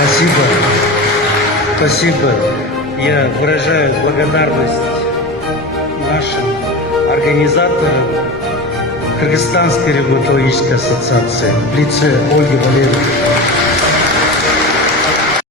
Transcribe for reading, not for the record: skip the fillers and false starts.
Спасибо. Спасибо. Я выражаю благодарность нашим организаторам Кыргызстанской ревматологической ассоциации в лице Ольги Валерьевны.